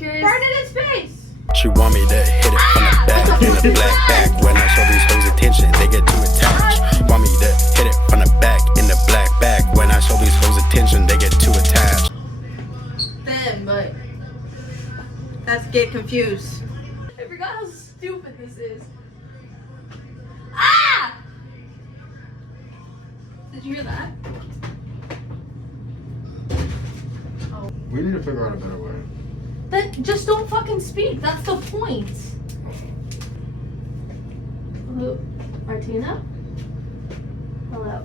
curious. Burn it in space. She want me to hit it from the back in the black back. When I show these hoes attention, they get too attached. Want me to hit it from the back in the black back. When I show these hoes attention, they get too attached. Damn, but let's get confused. I forgot how stupid this is. Ah! Did you hear that? We need to figure out a better way. Then just don't fucking speak. That's the point. Hello, Martina? Hello.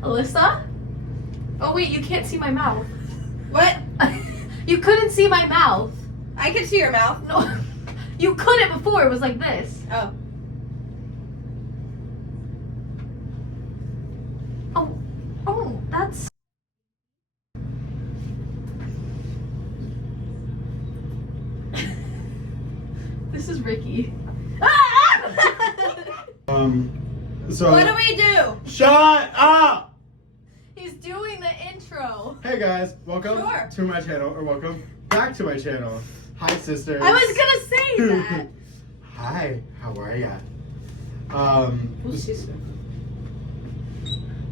Alyssa? Oh wait, you can't see my mouth. What? You couldn't see my mouth. I can see your mouth. No, you couldn't before. It was like this. Oh. Oh, that's. This is Ricky. So. What do we do? Shut up! He's doing the intro. Hey guys, welcome Sure. to my channel, or welcome back to my channel. Hi sisters. I was gonna say that. Hi, how are ya? Who's sister?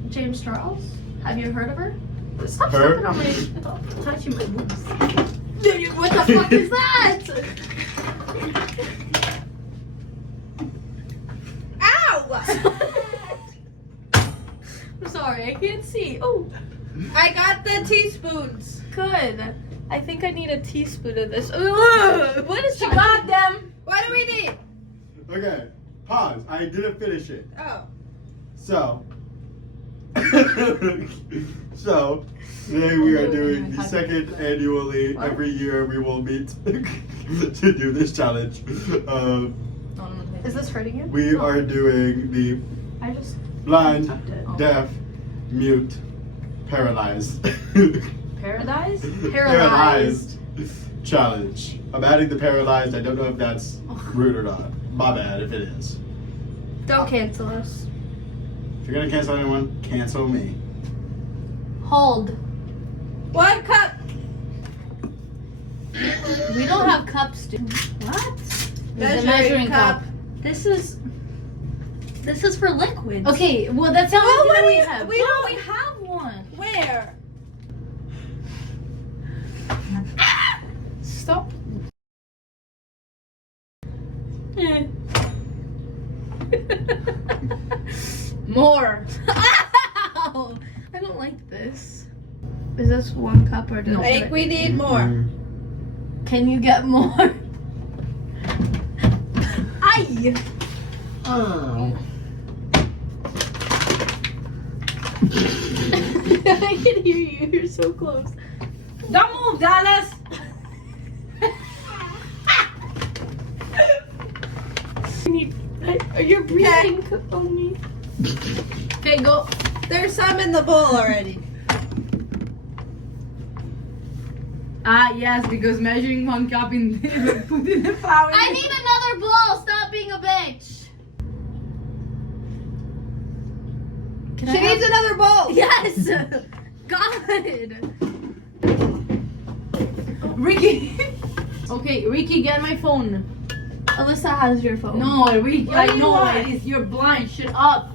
James Charles? Have you heard of her? Stop Her? stepping on my. Touching my boobs. Dude, what the fuck is that? Ow! I'm sorry, I can't see. Oh, I got the teaspoons. good. I think I need a teaspoon of this. Ugh, what is she got them? What do we need? Okay, pause. I didn't finish it. Oh. So. So, today we are doing the second annually. What? Every year we will meet to do this challenge. Is this hurting you? We are doing the I just blind, tucked it. Oh. deaf, mute, paralyzed. Paradise? Paralyzed. Paralyzed challenge. I'm adding the paralyzed. I don't know if that's rude or not. My bad if it is. Don't cancel us. If you're gonna cancel anyone, cancel me. Hold. 1 cup. We don't have cups, dude. What? Measuring cup. This is for liquids. Okay, well that's how Well, what do we you- have. we No, don't- we have one. Where? Stop. More. Ow! I don't like this. Is this 1 cup or I think we need more. Can you get more? Aye. Oh. I can hear you. You're so close. Don't move, Dallas. You're breathing on me. Okay, go. There's some in the bowl already. Yes, because measuring 1 cup in put in the flour. I need another bowl. Stop being a bitch. Can She needs another bowl. Yes. God. Ricky. Okay, Ricky, get my phone. Alyssa has your phone. No, Ricky, What I do you know want? it is. You're blind. Shut up.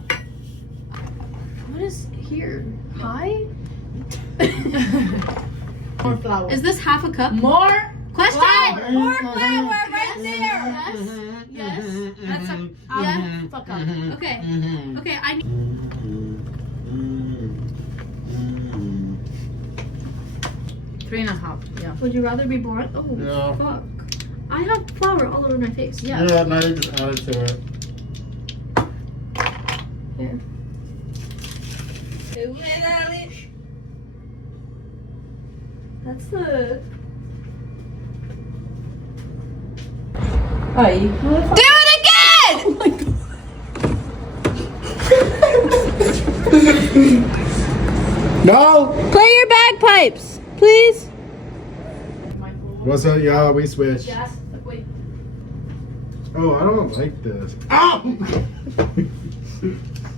What is here? Hi. More flour. Is this half a cup? More Question. flour. More flour right there. Yes. Yes. That's a Yeah. fuck up. Okay. Okay. I need. 3.5. Yeah. Would you rather be born? Oh No. fuck! I have flour all over my face. Yeah. Yeah, now you just add it to it. Here. Do it, Alice. That's the. Hi. Do it again! Oh my god. No! Play your bagpipes, please. What's up, y'all? We switched. Yes. Wait. Oh, I don't like this. Ow!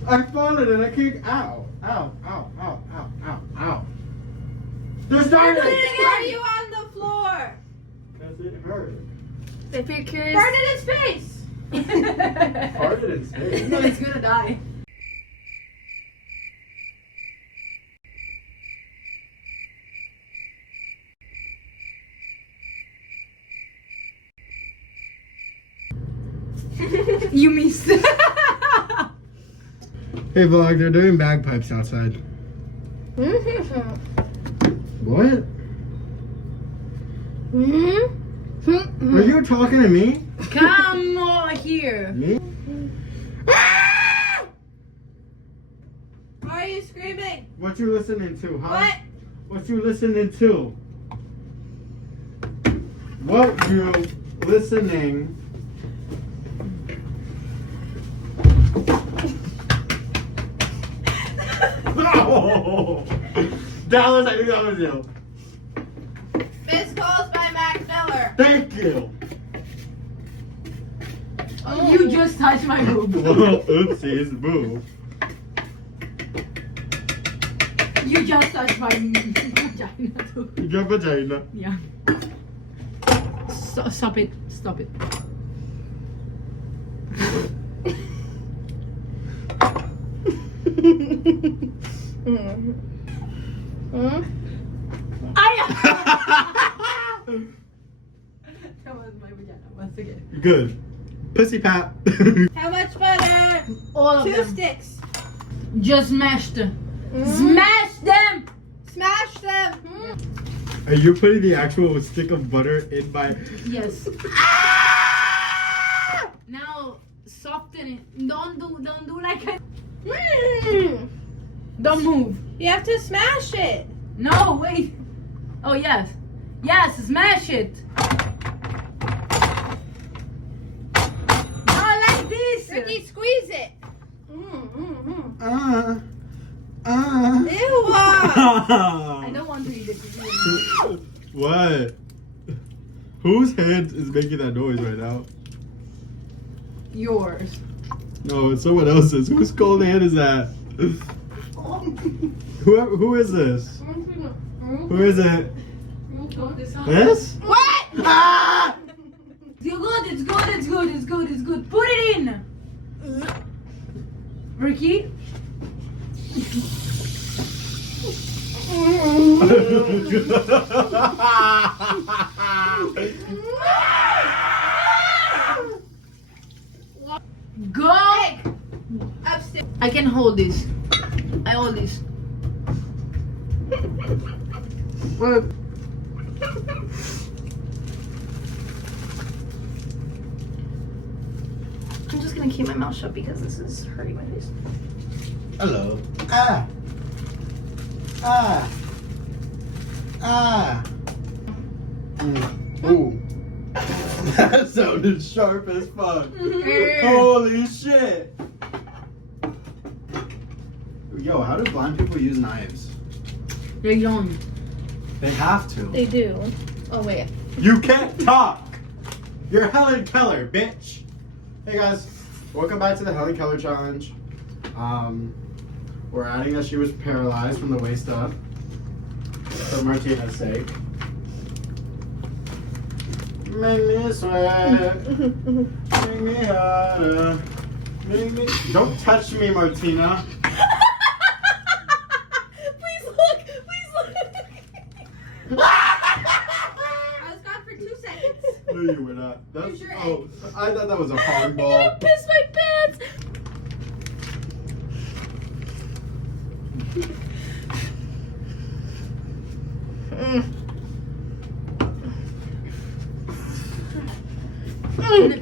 I followed it and I kicked. Ow! Ow! Ow! Ow! Ow! Ow! Ow! They're starting! Why are you on the floor? Because it hurt. If you're curious. Burn it in space. Farted in space. No, it's gonna die. You missed. Hey vlog, they're doing bagpipes outside. What? Are you talking to me? Come over here. Me? Why are you screaming? What you listening to, huh? What? What you listening to? What you listening? No! Dallas, I think that was you. Miss calls by Mac Miller. Thank you. You just touched my boob. Oopsies, boo. You just touched my vagina too. Your vagina. Yeah. Stop it. Stop it. That was my vagina once again. Good. Pussy pat. How much butter? All of 2 them. sticks. Just smashed. Smash them. Smash them. Are you putting the actual stick of butter in my... Yes. Now soften it. Don't do like a. Don't move. You have to smash it. No, wait. Oh yes. Yes, smash it. Not like this. Ricky, squeeze it. Ew. I don't want to eat it. What? Whose hand is making that noise right now? Yours. No, it's someone else's. Whose cold hand is that? Who is this? Who is it? This? What? Ah! It's good. Put it in. Ricky. Go. Upstairs. I can hold this. I hold this. I'm just gonna keep my mouth shut because this is hurting my face. Hello. Ah. Ah. Ah. Ooh. That sounded sharp as fuck. Holy shit. Yo, how do blind people use knives? They're young. They have to. They do. Oh wait. You can't talk. You're Helen Keller, bitch. Hey guys, welcome back to the Helen Keller challenge. We're adding that she was paralyzed from the waist up for Martina's sake. Make me sweat. Make me harder. Make me. Don't touch me, Martina. Please look. I was gone for 2 seconds. No, you were not. That's, Use your oh, I thought that was a pong I'm ball. gonna piss my pants.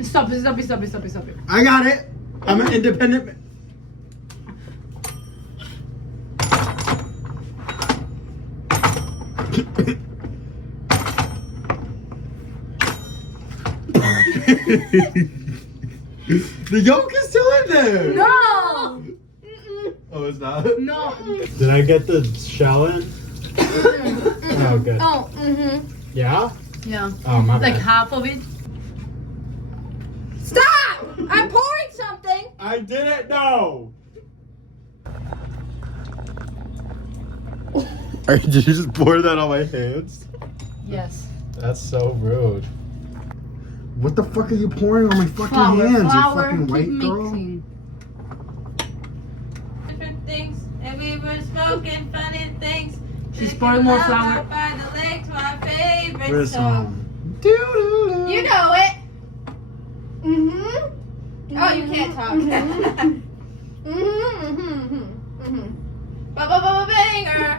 Stop it. I got it. I'm an independent. The yolk is still in there. No. Oh, it's not. No. Did I get the shell in? Oh, good. Oh, Yeah. Yeah. Oh, my Like bad. half of it. Stop! I'm pouring something. I didn't know. Did you just pour that on my hands? Yes. That's so rude. What the fuck are you pouring on my fucking Flour, hands, flour, you fucking keep white girl? mixing. Different things, and we were smoking funny things. She's pouring more flour. By the lake to our favorite Where's song. some? You know it. Mm-hmm. Oh, you can't talk. Banger.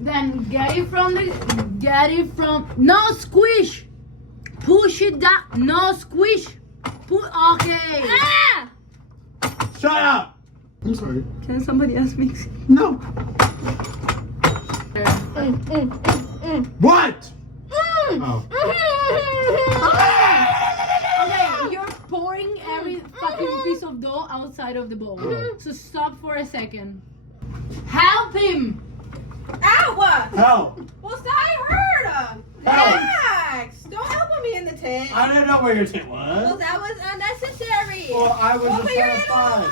Then get it from, no squish. Push it down, no squish. Okay. Ah! Shut up! I'm sorry. Can somebody else mix? No. What? Oh. Okay, you're pouring every fucking piece of dough outside of the bowl. So stop for a second. Help him! Ow! Help! Well, I heard. Relax. Don't elbow me in the tent. I didn't know where your tent Well, was. that was unnecessary. Well, I was Open just your having hand in the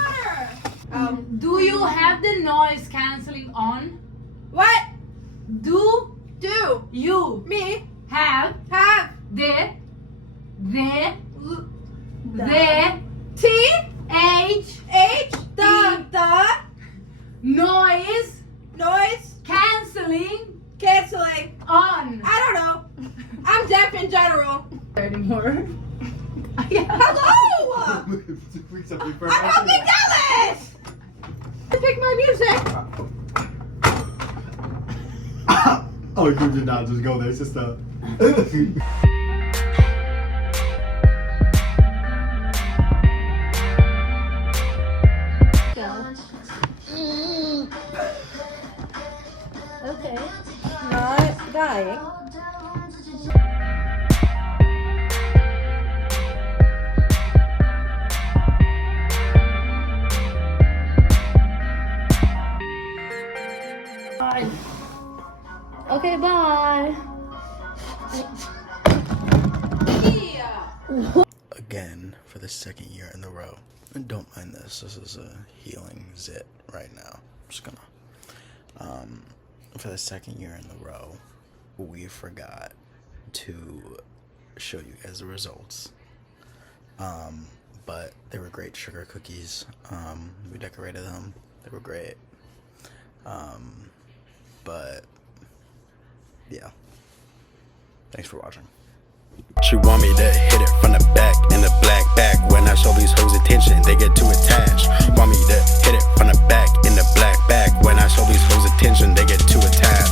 fun. water. Do you have the noise cancelling on? What? Do Do you me have have the T H H the noise noise cancelling canceling? on? I don't know. I'm deaf in general. Anymore. Hello. I'm fucking jealous. Pick my music. Oh, you did not just go there. It's just a. Okay. Not dying. Okay, bye. Yeah. Again for the second year in a row. And don't mind this. This is a healing zit right now. I'm just gonna. For the second year in a row, we forgot to show you guys the results. But they were great sugar cookies. We decorated them. They were great. But yeah. Thanks for watching. She want me to hit it from the back in the black back. When I show these hoes attention, they get too attached. Want me to hit it from the back in the black back. When I show these hoes attention, they get too attached.